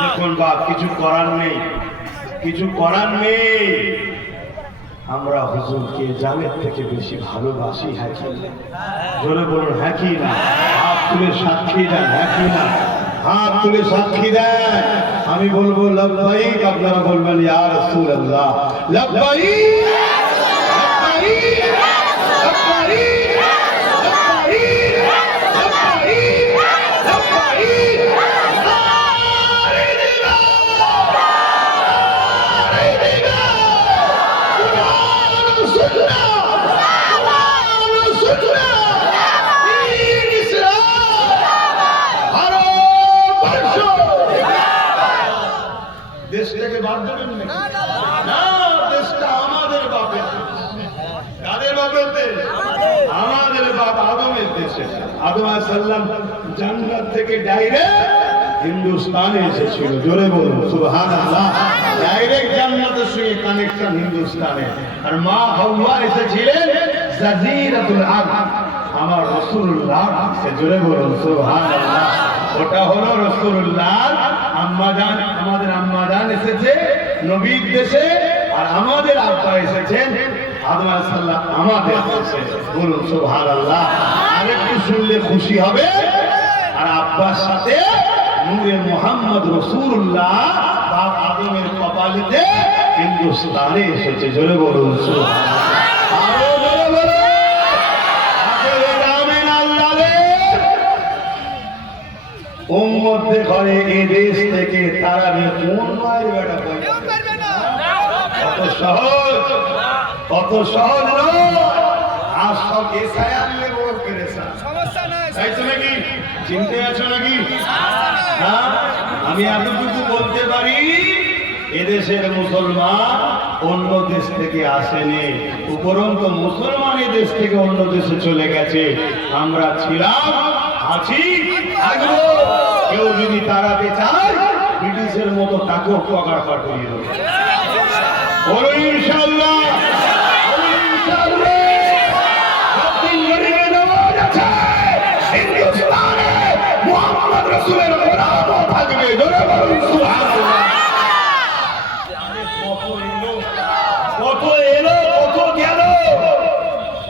দেখুন বাপ, কিছু করার নেই। কিছু করার নেই। আমরা হুজুরকে জানের থেকে বেশি ভালোবাসি হ্যাঁ কি না? জোরে বলুন হ্যাঁ কি না? হাত তুলে সাক্ষী দেন হ্যাঁ কি না? হাত তুলে সাক্ষী দেন। আমি বলব লব্বাইক আপনারা বলবেন, ইয়া রাসূলুল্লাহ। লব্বাইক লব্বাইক সুবহান আল্লাহ ডাইরেক্ট হিন্দুস্তানে। আর মা এসেছিলেন আমার সে জোরে সুবহান আল্লাহ ওটা আমাদের আম্মাজান এসেছে নবীর দেশে, আর আমাদের আব্বা এসেছেন আমাদের বলুন, সুবহানাল্লাহ। আর একটু শুনলে খুশি হবে। আর আব্বার সাথে নূরে মোহাম্মদ রসুল্লাহ বাপ আদমের কপালিতে হিন্দুস্তানে এসেছে। জোরে বলুন উম্মতে ঘরে এই দেশ থেকে তারা কোন মায়ের বেটা কত সহজ কত সহজ নয়। আর সব এসায় আনলে বড় পেরেছা তাই তো নাকি চিনতে আছো নাকি? হ্যাঁ। আমি এতটুকু বলতে পারি, এদেশের মুসলমান অন্য দেশ থেকে আসেনি। উপরন্ত মুসলমান দেশ থেকে অন্য দেশে চলে গেছে। আমরা ছিলাম, আছি কেউ যদি তাড়াতে চায়, ব্রিটিশের মতো তাকেও পকার পাঠিয়ে দেবো। ইনশাল্লাহ ইনশাল্লাহ রাসূলের গোলামও থাকবে জোরে বলুন সুবহানাল্লাহ কত এলো কত গেল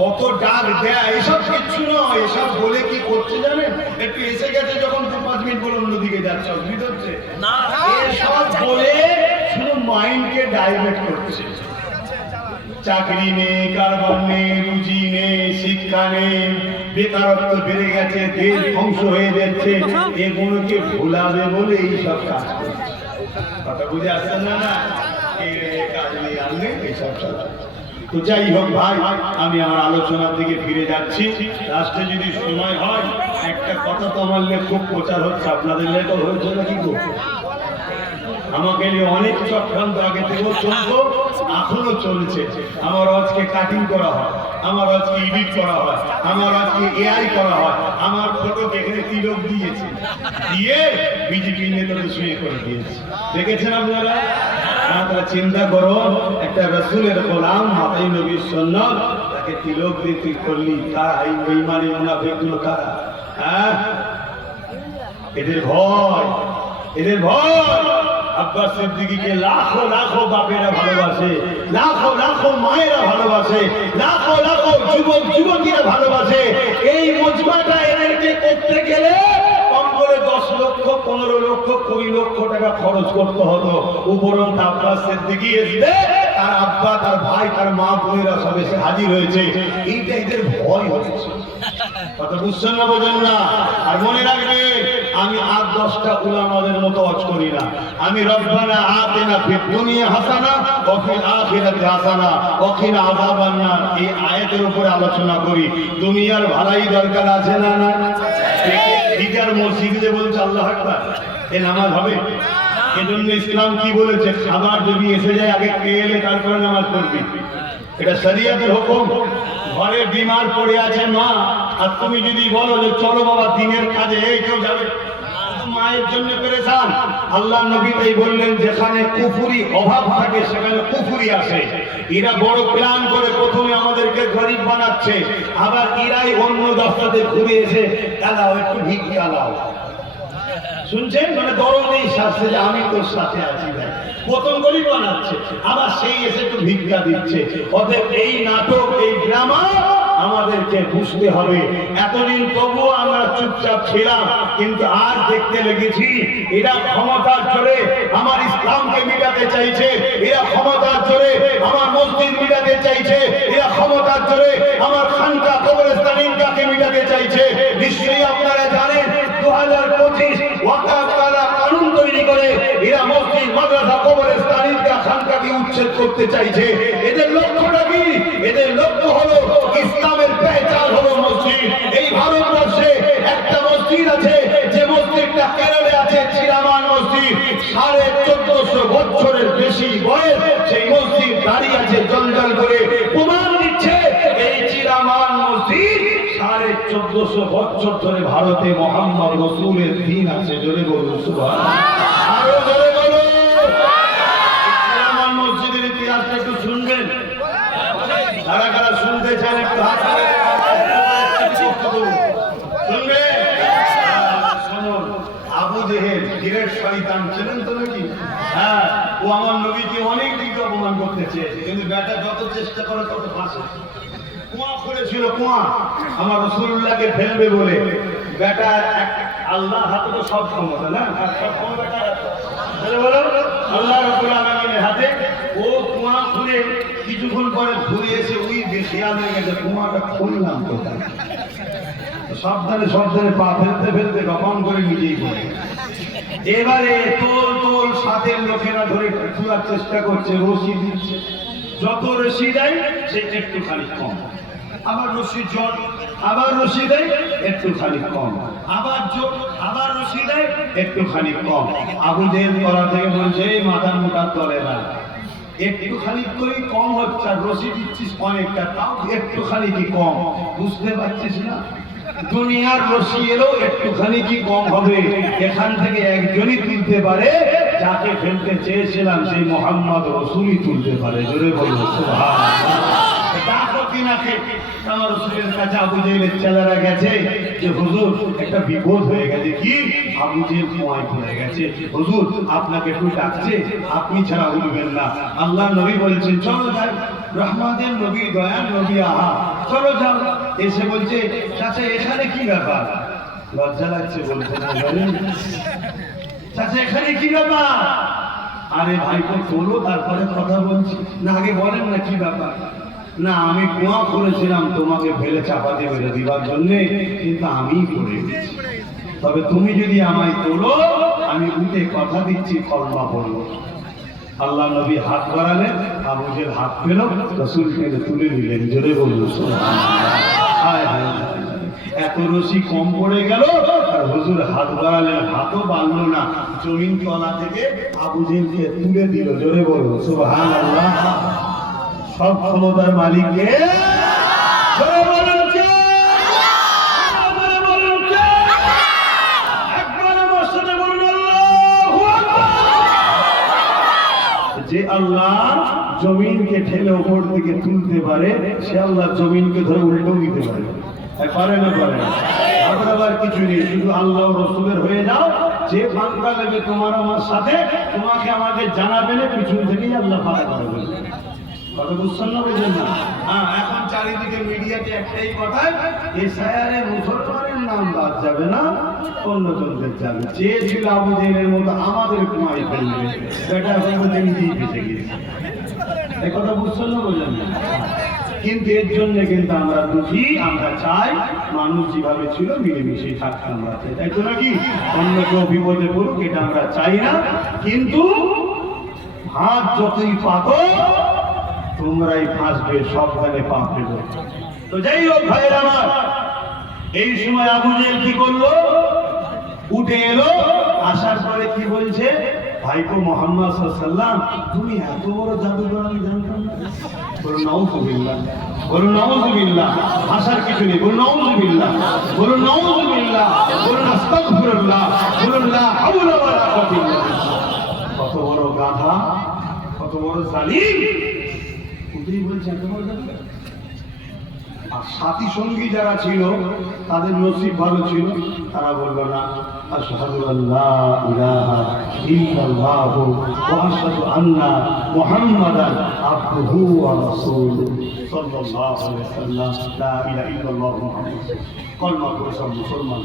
কত ডাক দেয় এসব কিচ্ছু নয় এসব বলে কি করছে জানেন একটু এসে গেছে যখন দু পাঁচ মিনিট বলে অন্যদিকে যাচ্ছে অসুবিধা হচ্ছে এসব বলে শুধু মাইন্ডকে ডাইভার্ট করছে। চাকরি নেই, কারবার নেই, রুজি নেই, শিক্ষা নেই, বেকারত্ব বেড়ে গেছে, দেশ ধ্বংস হয়ে যাচ্ছে, এগুলোকে ভুলাবে বলে এইসব কাজ কথা বুঝে আসছেন না না? এই তো যাই হোক ভাই, আমি আমার আলোচনার দিকে ফিরে যাচ্ছি। লাস্টে যদি সময় হয়, একটা কথা তো আমার লে খুব প্রচার হচ্ছে, আপনাদের লেখা হয়েছে নাকি গো আমাকে নিয়ে অনেক চক্রান্ত আগে থেকেও চলতো, এখনও চলছে। আমার আজকে কাটিং করা হয়, আমার আজকে এডিট করা হয়, আমার আজকে এআই করা হয়, আমার ফটো এখানে তিলক দিয়েছে। দিয়ে বিজেপি নেতাদের শুয়ে করে দিয়েছে। দেখেছেন আপনারা? আপনারা চিন্তা করো একটা রসুলের গোলাম মাতাই নবীর সন্ন্যত তাকে তিলক দিয়ে তুই করলি কারা এই বেইমানি মুনাফিকগুলো কারা? হ্যাঁ? এদের ভয় এদের ভয়। আব্বাস সিদ্দিকীকে লাখো লাখো বাপেরা ভালোবাসে, লাখো লাখো মায়েরা ভালোবাসে, লাখো লাখো যুবক, যুবতীরা ভালোবাসে। এই মজমাটা এদেরকে করতে গেলে কম করে দশ লক্ষ, পনেরো লক্ষ, কুড়ি লক্ষ টাকা খরচ করতে হতো। উপরন্ত আব্বাস সিদ্দিকী আসবে তার আব্বা, তার ভাই, তার মা বোনেরা সব এসে হাজির হয়েছে। এইটা এদের ভয় হচ্ছে কথা বুঝছেন না বোঝেন না? আর মনে রাখবে আমি আট দশটা উলামাদের মতো অজ করি না। আমি রব্বানা আতেনা ফিদ দুনিয়া হাসানা ওয়া ফিল আখিরাতি হাসানা। ওয়া কিনা আযাবান নার। এই আয়াতের উপরে আলোচনা করি। দুনিয়ার ভালাই দরকার আছে না না মসজিদে বলছে আল্লাহ আকবার। এ নামাজ হবে? এজন্য ইসলাম কি বলেছে? খাবার যদি এসে যায় আগে খেয়ে এলে তারপরে নামাজ পড়বি। এটা শরিয়াতের হুকুম। ঘরে বিমার পড়ে আছে মা, আর তুমি যদি বলো যে চলো বাবা, দিনের কাজে এই কেউ যাবে। মায়ের জন্য পেরেছান আল্লাহ নবী তাই বললেন, যেখানে কুফুরি অভাব থাকে, সেখানে কুফুরি আসে। এরা বড় প্ল্যান করে প্রথমে আমাদেরকে গরিব বানাচ্ছে। আবার এরাই অন্য দশটাতে ঘুরে এসে, দাঁড়াও, একটু ভিক্ষা দাও। শুনছেন? মানে দরদেই শাস্তে যে আমি তোর সাথে আছি পতঙ্গলি বানাচ্ছে। আবার সেই এসে একটু ভিক্ষা দিচ্ছে। অতএব এই নাটক, এই ড্রামা আমাদেরকে বুঝতে হবে। এতদিন তবুও আমরা চুপচাপ ছিলাম, কিন্তু আজ দেখতে লেগেছি, এরা ক্ষমতার জোরে আমার ইসলামকে মিটাতে চাইছে, এরা ক্ষমতার জোরে আমার মসজিদ মিটাতে চাইছে, এরা ক্ষমতার জোরে আমার খানকা কবরস্তান ইনকাকে মিটাতে চাইছে। নিশ্চয়ই আপনারা জানেন দু হাজার পঁচিশ ওয়াকাফ কানুন তৈরি করে এরা মসজিদ মাদ্রাসা কবরস্তান উচ্ছেদ করতে চাইছে। এদের লক্ষ্যটা কি? এদের লক্ষ্য হলো ইসলামের পেহচান হলো মসজিদ। এই ভারতবর্ষে একটা মসজিদ আছে, যে মসজিদটা কেরলে আছে, চিরামান মসজিদ। সাড়ে চোদ্দশো করে প্রমাণ দিচ্ছে। এই চিরামান মসজিদ সাড়ে চোদ্দশো বছর ধরে ভারতে মোহাম্মদ রসুলের দিন আছে, জোরে বলুন সুবহান আরও জোরে বলুন চিরামান মসজিদের ইতিহাসটা একটু শুনবেন কারা কারা শুনতে চান একটু হাত তুলে শুনবে শুনুন আবু জেহেল গিরেট শয়তান ছিলেন তো নাকি? হ্যাঁ ও আমার নবীকে অনেক দিকে অপমান করতে চেয়েছে কিন্তু বেটা যত চেষ্টা করে তত ফাঁসে। কুয়া করেছিল কুয়া। আমার রসুল্লাহকে ফেলবে বলে। বেটা আল্লাহ হাতে তো সব ক্ষমতা, না? সব ক্ষমতা? বলে আল্লাহ রাব্বুল আলামিনের হাতে। ও কুয়া খুলে কিছুক্ষণ পরে ঘুরে এসে ওই বেশিয়াল হয়ে গেছে, কুয়াটা খুললাম কোথায়? সাবধানে সাবধানে পা ফেলতে ফেলতে গপন করে নিজেই পড়ে এবারে তোল তোল সাথের লোকেরা ধরে তোলার চেষ্টা করছে, রশি দিচ্ছে। যত রশি দেয়, সে একটুখানি কম। আবার রশি জট আবার রশি দেয়, একটুখানি কম। আবার জোট আবার রশি দেয়, একটুখানি কম। আবু জেল করা থেকে বলছে মাথার মোটার তলে না। একটুখানি করেই কম হচ্ছে রশি দিচ্ছিস অনেকটা, তাও একটুখানি কি কম? বুঝতে পারছিস না? দুনিয়ার রশি এলো, একটুখানি কি কম হবে? এখান থেকে একজনই তুলতে পারে, যাকে ফেলতে চেয়েছিলাম সেই মোহাম্মদ রসুলই তুলতে পারে। জোরে বলব হয়ে আপনি ছাড়া উঠবেন না। আল্লাহ নবী বলছেন, চলো যাই রহমানের নবী, দয়ার নবী, আহা। চলো যাও এসে বলছে, চাচা, এখানে কি ব্যাপার? লজ্জা লাগছে বলতে চাচা, এখানে কি ব্যাপার? আরে ভাইপো তোলো তারপরে কথা বলছি। না, আগে বলেন না কি ব্যাপার? না, আমি কুয়া করেছিলাম তোমাকে ফেলে চাপাতে মেরে দিবার জন্যে, কিন্তু পড়ে গেছি। তবে তুমি যদি আমায় তোলো, আমি উঠে কথা দিচ্ছি কর্মা পড়ব। আল্লাহ নবী হাত বাড়ালেন আবু জেল হাত পেল রসুল তুলে নিলেন, জোরে বলল এত রশি কম পড়ে গেল, আর হুজুর হাত বাড়ালেন, হাতও বাড়লো না। জমিন তলা থেকে আবু জেলকে তুলে দিল, জোরে আল্লাহ সব ক্ষমতার মালিককে। যে আল্লাহ জমিনকে ঠেলে ওপর থেকে তুলতে পারে, সে আল্লাহ জমিনকে ধরে উল্টো দিতে পারে। পারে না পারে? আবার কিছু নেই, শুধু আল্লাহ রসুলের হয়ে যাও। যে ফাঁকা নেবে তোমার আমার সাথে, তোমাকে আমাকে জানাবে না পিছন থেকেই আল্লাহ ফাঁকা করবে কথা বুঝছেন না বুঝলেন না? হ্যাঁ এখন চারিদিকে মিডিয়াতে একটাই কথা এসআইআরে মুসলমানের নাম বাদ যাবে না অন্য জনদের যাবে চেয়েছিল আবু জেলের মতো আমাদের কুমাই ফেলবে সেটা এখন বলতে নিজেই বেঁচে গেছে এই কথা বুঝছেন না বুঝলেন না। কিন্তু এর জন্য কিন্তু আমরা বুঝি আমরা চাই মানুষ যেভাবে ছিল মিলেমিশে থাকতে আমরা চাই। তাই তো নাকি? অন্য কেউ বিপদে পড়ুক, এটা আমরা চাই না। কিন্তু হাত যতই পাতো তোমরাই ফাঁসবে সাবধানে পা ফেলো। তো যাই হোক ভাইয়ের আমার, এই সময় আবু জেল কি করল? উঠে এলো, আসার পরে কি বলছে? ভাইপো মোহাম্মদ সাল্লাম তুমি এত বড় জাদুঘর আমি জানতাম না বলুন নাউজুবিল্লাহ। বলুন আসার কিছু নেই। বলুন নাউজুবিল্লাহ। বলুন নাউজুবিল্লাহ। বলুন আস্তাগফিরুল্লাহ। বলুন লা হাওলা ওয়ালা কুওয়াতা কত বড় গাধা, কত বড় জালিম। উঠেই বলছে, এত বড় জাদুঘর আর সাথী সঙ্গী যারা ছিল, তাদের নসিব ভালো ছিল, তারা বলল, না সব মুসলমান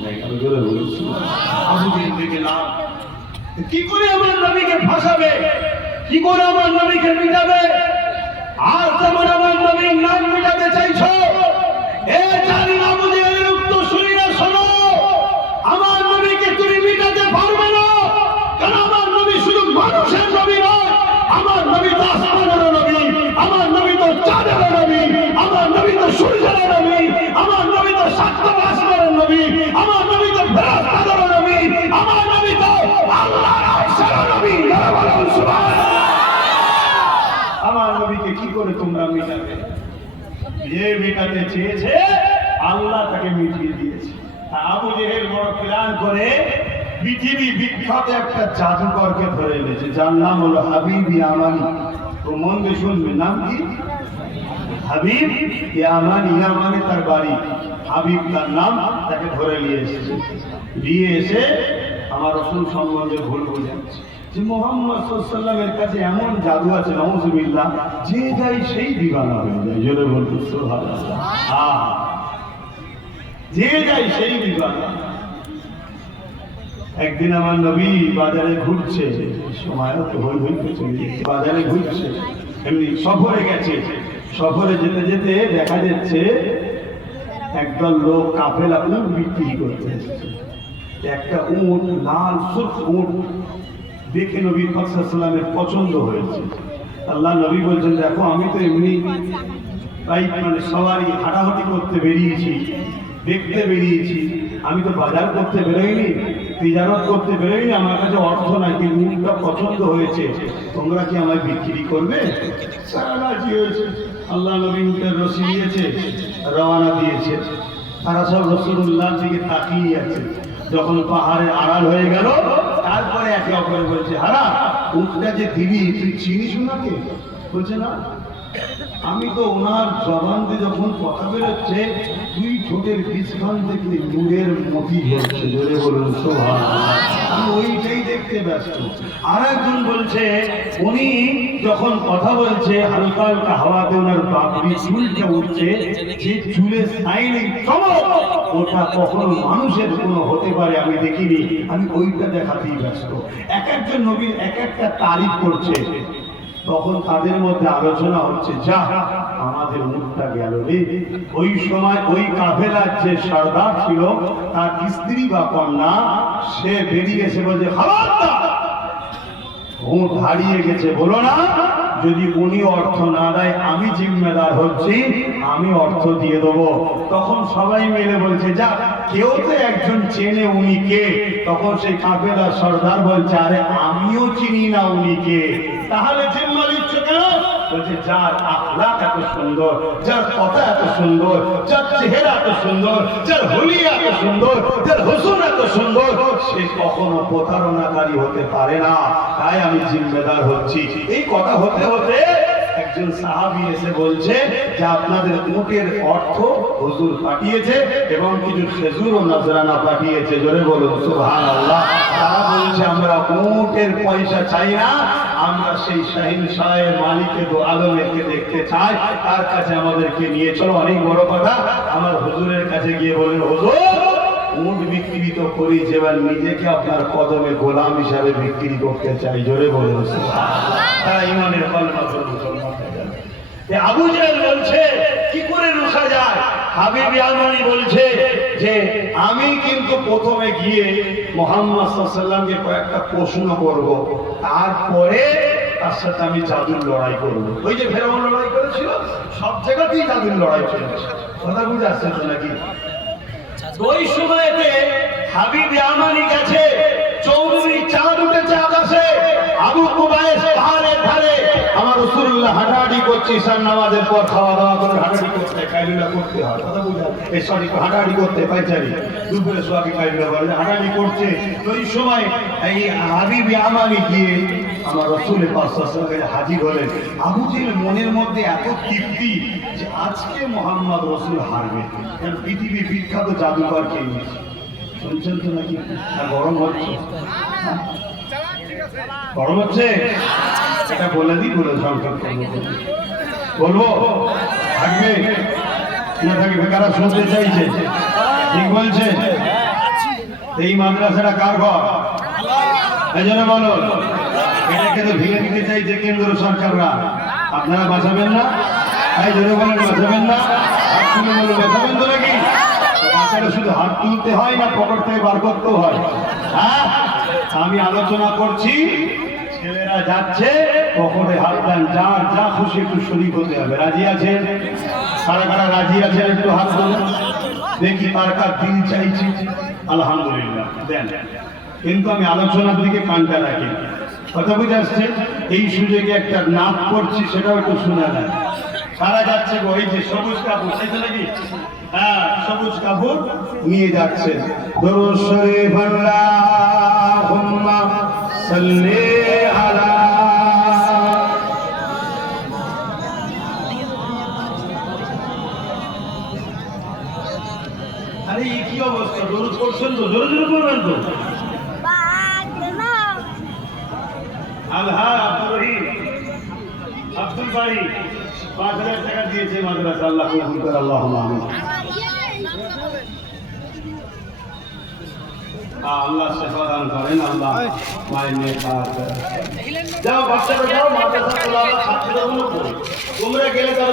কি করে আমার নবীকে ফাঁসাবে? কি করে আমার নবীকে মিটাবে? আর যেমন আমার নবীর নাম মিটাতে চাইছো যে মেটাতে চেয়েছে, আল্লাহ তাকে মিটিয়ে দিয়েছে। আবু জেহেল বড় প্ল্যান করে পৃথিবী বিখ্যাত একটা জাদুকরকে ধরে এনেছে। যার নাম হলো হাবিব ইয়ামানি তো মন দিয়ে শুনবে, নাম কি? হাবিব ইয়ামানি ইয়ামানি তার বাড়ি। হাবিব তার নাম তাকে ধরে নিয়ে এসেছে। নিয়ে এসে আমার রসুল সম্বন্ধে ভুল বুঝাচ্ছে। যে মোহাম্মদ সাল্লামের কাছে এমন জাদু আছে নমজুবিল্লাহ যে যাই সেই দিবানা হয়ে যায়। জোরে বলতে যে যাই সেই দিবানা। একদিন আমার নবী বাজারে ঘুরছে বাজারে ঘুরছে, এমনি সফরে গেছে। সফরে যেতে যেতে দেখা যাচ্ছে, একদল লোক কাফেলা উট বিক্রি করতে একটা উট, লাল সুখ উট দেখে নবী সাল্লামের পছন্দ হয়েছে। আল্লাহ নবী বলছেন, দেখো, আমি তো এমনি বাইক মানে সবারই হাঁটাহাঁটি করতে বেরিয়েছি, দেখতে বেরিয়েছি। আমি তো বাজার করতে বেরোইনি, তিজারত করতে বেরোইনি, আমার কাছে অর্থ নাই, কিন্তু উটটা পছন্দ হয়েছে। তোমরা কি আমায় বিক্রি করবে? রাজি হয়েছে আল্লাহ নবী উটের রসি দিয়েছে, রওনা দিয়েছে। তারা সব রসুল্লাহ দিকে তাকিয়ে আছে। যখন পাহাড়ে আড়াল হয়ে গেল তারপরে একে অপরে বলছে হারা উঠটা যে দিবি তুই চিনিস ওনাকে? বলছে না। আমি তো ওনার জবান দিয়ে যখন কথা বেরোচ্ছে, দুই ঠোঁটের পিছখান থেকে নূরের মতি হচ্ছে, জোরে বলুন সোভা আমি ওইটাই দেখতে ব্যস্ত। আর একজন বলছে, উনি যখন কথা বলছে, হালকা হালকা হাওয়াতে ওনার বাপরি চুলটা উঠছে, যে চুলে সাইনিং চমক, ওটা কখনো মানুষের কোনো হতে পারে, আমি দেখিনি। আমি ওইটা দেখাতেই ব্যস্ত। এক একজন নবীর এক একটা তারিফ করছে। তখন তাদের মধ্যে আলোচনা হচ্ছে, যা, আমাদের মুখটা গেল রে। ওই সময় ওই কাফেলার যে সর্দার ছিল, তার স্ত্রী বা কন্যা, সে বেরিয়ে এসে বলছে ভোট হারিয়ে গেছে, বলো না, যদি উনি অর্থ না দেয়, আমি জিম্মেদার হচ্ছি, আমি অর্থ দিয়ে দেবো। তখন সবাই মিলে বলছে, যা কেউ তো একজন চেনে উনি কে? তখন সেই কাফেলার সর্দার বলছে, আরে আমিও চিনি না উনি কে? তাহলে জিম্মা দিচ্ছ কেন? বলছে, যার আখলাক এত সুন্দর, যার কথা এত সুন্দর, যার চেহারা এত সুন্দর, যার হলি এত সুন্দর, যার হুসুন এত সুন্দর, সে কখনো প্রতারণাকারী হতে পারে না। তাই আমি জিম্মেদার হচ্ছি। এই কথা হতে হতে একজন সাহাবি এসে বলছে যে আপনাদের উটের অর্থ হুজুর পাঠিয়েছে এবং কিছু খেজুর ও নজরানা পাঠিয়েছে। জোরে বলুন সুবহান আল্লাহ তারা বলছে, আমরা পয়সা চাই না, আমরা সেই শাহিন শাহের আলমেরকে দেখতে চাই, তার কাছে আমাদেরকে নিয়ে চলো। অনেক বড় কথা। আমার হুজুরের কাছে গিয়ে বলেন হুজুর, উট বিক্রি তো করি যে এবার নিজেকে আপনার কদমে গোলাম হিসাবে বিক্রি করতে চাই। জোরে সুবহানাল্লাহ। তারা ইমানের কলমা মুসলমান হয়ে যাবে। এ আবু জেহেল বলছে, কি করে রুখা যায়? হাবিব ইয়ামানি বলছে যে, আমি কিন্তু প্রথমে গিয়ে মোহাম্মদ সাল্লামকে কয়েকটা প্রশ্ন করব। তারপরে তার সাথে আমি জাদুর লড়াই করব। ওই যে ফেরাউন লড়াই করেছিল, সব জায়গাতেই জাদুর লড়াই চলেছে। কথা বুঝে আসছে তো নাকি? ওই সময়তে হাবিব ইয়ামানি গেছে নামাজের পর খাওয়া দাওয়া করে হাঁটাহাঁটি করতে কাইলুলা করতে হয় কথা বুঝা এই সরি হাঁটাহাঁটি করতে, পাইচারি। দুপুরে সোয়াকে কাইলুলা করে হাঁটাহাঁটি করছে। এই সময় এই হাবিব গিয়ে আমার রসুলের পাশে হাজির হলেন। মনের মধ্যে এত তৃপ্তি যে আজকে মোহাম্মদ রসুল হারবে। পৃথিবী বিখ্যাত জাদুকর কে শুনছেন তো নাকি? গরম হচ্ছে। হ্যাঁ? গরম হচ্ছে? এটা বলে দিই, বলে করব বলব থাকবে? না থাকবে, কারা শুনতে চাইছে? ঠিক বলছে? এই মাদ্রাসাটা কার ঘর? এই জন্য বলো, এটাকে তো ভেঙে দিতে চাইছে কেন্দ্র সরকাররা। আপনারা বাঁচাবেন না? তাই জন্য বলেন বাঁচাবেন না? বাঁচাবেন তো নাকি? বাঁচালে শুধু হাত তুলতে হয় না, পকেট থেকে বার করতেও হয়। হ্যাঁ? আমি আলোচনা করছি, ছেলেরা যাচ্ছে পকেটে হাত দেন যার যা খুশি একটু শরীর হতে হবে। রাজি আছেন? কারা কারা রাজি আছেন একটু হাত তোলেন দেখি কার কার দিন চাইছি। আলহামদুলিল্লাহ, দেন। কিন্তু আমি আলোচনার দিকে কানটা রাখি। কথা বুঝে আসছে? এই সুযোগে একটা নাম করছি, সেটাও একটু শোনা যায়। সারা যাচ্ছে এই যে সবুজ কাপড় তো নাকি? হ্যাঁ সবুজ কাপড় নিয়ে যাচ্ছে। দরুদ শরীফ আল্লাহুম্মা সাল্লি আলা আরে এই কি অবস্থা? দরুদ করছেন তো, জোরে জোরে করবেন তো। আলহা আব্দুল বাড়ি পাঁচ হাজার টাকা দিয়েছে মাদ্রাসা, আল্লাহ কবুল করে আল্লাহ আল্লাহ শেফা দান করেন, আল্লাহ মায়ের মেয়ে যাও, বাচ্চারা যাও, মাদ্রাসা তোমরা গেলে তারা